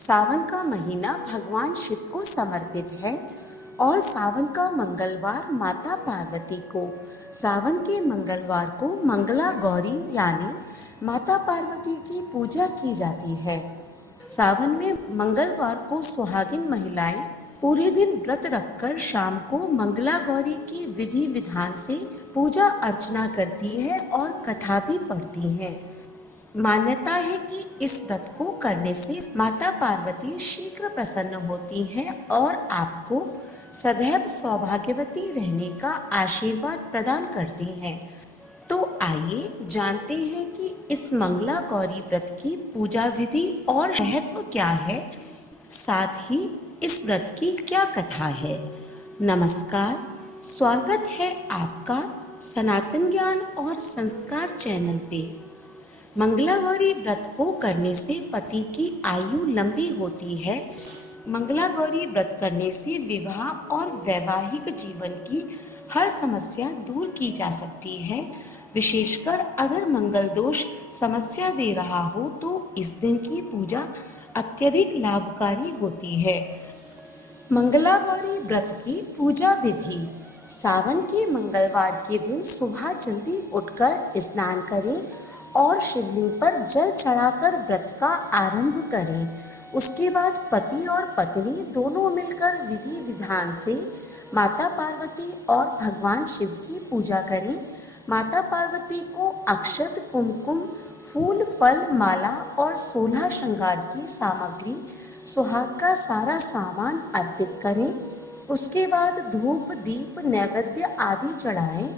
सावन का महीना भगवान शिव को समर्पित है और सावन का मंगलवार माता पार्वती को, सावन के मंगलवार को मंगला गौरी यानी माता पार्वती की पूजा की जाती है। सावन में मंगलवार को सुहागिन महिलाएं पूरे दिन व्रत रखकर शाम को मंगला गौरी की विधि विधान से पूजा अर्चना करती है और कथा भी पढ़ती हैं। मान्यता है कि इस व्रत को करने से माता पार्वती शीघ्र प्रसन्न होती हैं और आपको सदैव सौभाग्यवती रहने का आशीर्वाद प्रदान करती हैं। तो आइए जानते हैं कि इस मंगला गौरी व्रत की पूजा विधि और महत्व क्या है, साथ ही इस व्रत की क्या कथा है। नमस्कार, स्वागत है आपका सनातन ज्ञान और संस्कार चैनल पे। मंगला गौरी व्रत को करने से पति की आयु लंबी होती है। मंगला गौरी व्रत करने से विवाह और वैवाहिक जीवन की हर समस्या दूर की जा सकती है। विशेषकर अगर मंगल दोष समस्या दे रहा हो तो इस दिन की पूजा अत्यधिक लाभकारी होती है। मंगला गौरी व्रत की पूजा विधि। सावन के मंगलवार के दिन सुबह जल्दी उठकर स्नान करें और शिवलिंग पर जल चढ़ाकर व्रत का आरंभ करें। उसके बाद पति और पत्नी दोनों मिलकर विधि विधान से माता पार्वती और भगवान शिव की पूजा करें। माता पार्वती को अक्षत, कुमकुम, फूल, फल, माला और 16 श्रृंगार की सामग्री, सुहाग का सारा सामान अर्पित करें। उसके बाद धूप, दीप, नैवेद्य आदि चढ़ाएं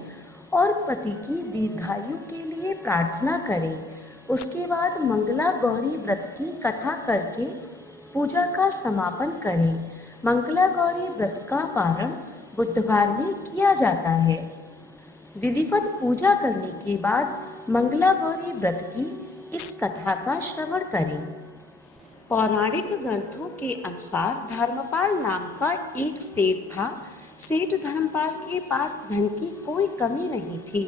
और पति की दीर्घायु के लिए प्रार्थना करें। उसके बाद मंगला गौरी व्रत की कथा करके पूजा का समापन करें। मंगला गौरी व्रत का पारण बुधवार में किया जाता है। विधिवत पूजा करने के बाद मंगला गौरी व्रत की इस कथा का श्रवण करें। पौराणिक ग्रंथों के अनुसार धर्मपाल नाम का एक सेठ था। सेठ धर्मपाल के पास धन की कोई कमी नहीं थी,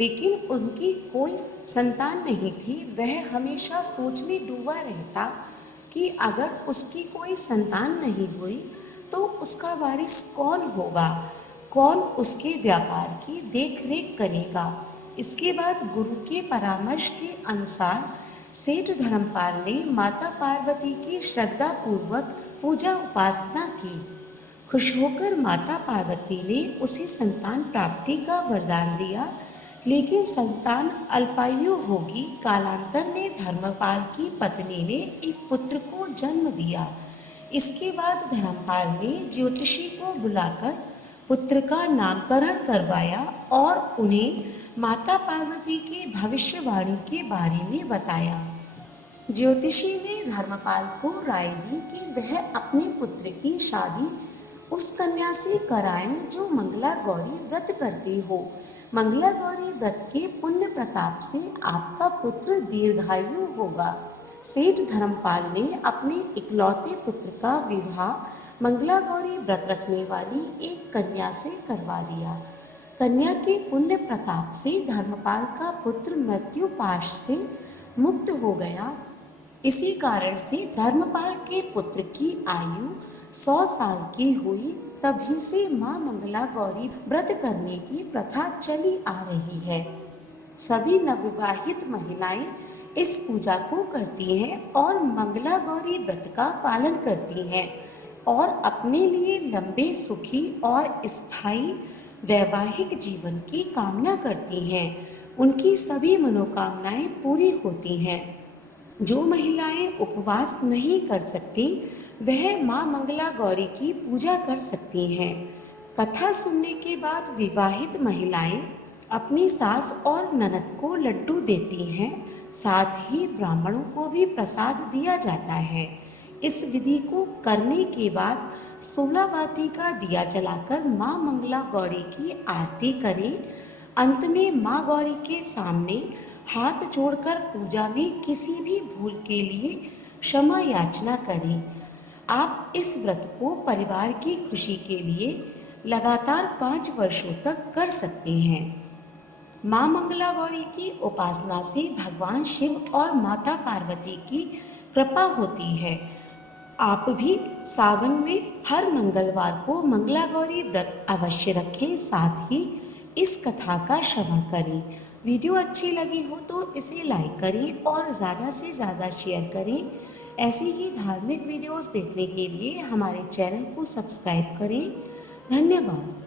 लेकिन उनकी कोई संतान नहीं थी। वह हमेशा सोच में डूबा रहता कि अगर उसकी कोई संतान नहीं हुई तो उसका वारिस कौन होगा, कौन उसके व्यापार की देखरेख करेगा। इसके बाद गुरु के परामर्श के अनुसार सेठ धर्मपाल ने माता पार्वती की श्रद्धा पूर्वक पूजा उपासना की। खुश होकर माता पार्वती ने उसे संतान प्राप्ति का वरदान दिया, लेकिन संतान अल्पायु होगी। कालांतर में धर्मपाल की पत्नी ने एक पुत्र को जन्म दिया। इसके बाद धर्मपाल ने ज्योतिषी को बुलाकर पुत्र का नामकरण करवाया और उन्हें माता पार्वती की भविष्यवाणी के बारे में बताया। ज्योतिषी ने धर्मपाल को राय दी कि वह अपने पुत्र की शादी उस कन्या से कराएं जो मंगला गौरी व्रत करती हो। मंगला गौरी व्रत के पुण्य प्रताप से आपका पुत्र दीर्घायु होगा। सेठ धर्मपाल ने अपने इकलौते पुत्र का विवाह मंगला गौरी व्रत रखने वाली एक कन्या से करवा दिया। कन्या के पुण्य प्रताप से धर्मपाल का पुत्र मृत्यु पाश से मुक्त हो गया। इसी कारण से धर्मपाल के पुत्र की आयु 100 साल की हुई। तभी से मां मंगला गौरी व्रत करने की प्रथा चली आ रही है। सभी नवविवाहित महिलाएं इस पूजा को करती हैं और मंगला गौरी व्रत का पालन करती हैं और अपने लिए लंबे, सुखी और स्थायी वैवाहिक जीवन की कामना करती हैं। उनकी सभी मनोकामनाएं पूरी होती हैं। जो महिलाएं उपवास नहीं कर सकती वह मां मंगला गौरी की पूजा कर सकती हैं। कथा सुनने के बाद विवाहित महिलाएं अपनी सास और ननद को लड्डू देती हैं। साथ ही ब्राह्मणों को भी प्रसाद दिया जाता है। इस विधि को करने के बाद 16 बाती का दिया जलाकर मां मंगला गौरी की आरती करें। अंत में मां गौरी के सामने हाथ जोड़कर पूजा में किसी भी भूल के लिए क्षमा याचना करें। आप इस व्रत को परिवार की खुशी के लिए लगातार 5 वर्षों तक कर सकते हैं। मां मंगला गौरी की उपासना से भगवान शिव और माता पार्वती की कृपा होती है। आप भी सावन में हर मंगलवार को मंगला गौरी व्रत अवश्य रखें, साथ ही इस कथा का श्रवण करें। वीडियो अच्छी लगी हो तो इसे लाइक करें और ज़्यादा से ज़्यादा शेयर करें। ऐसी ही धार्मिक वीडियोस देखने के लिए हमारे चैनल को सब्सक्राइब करें। धन्यवाद।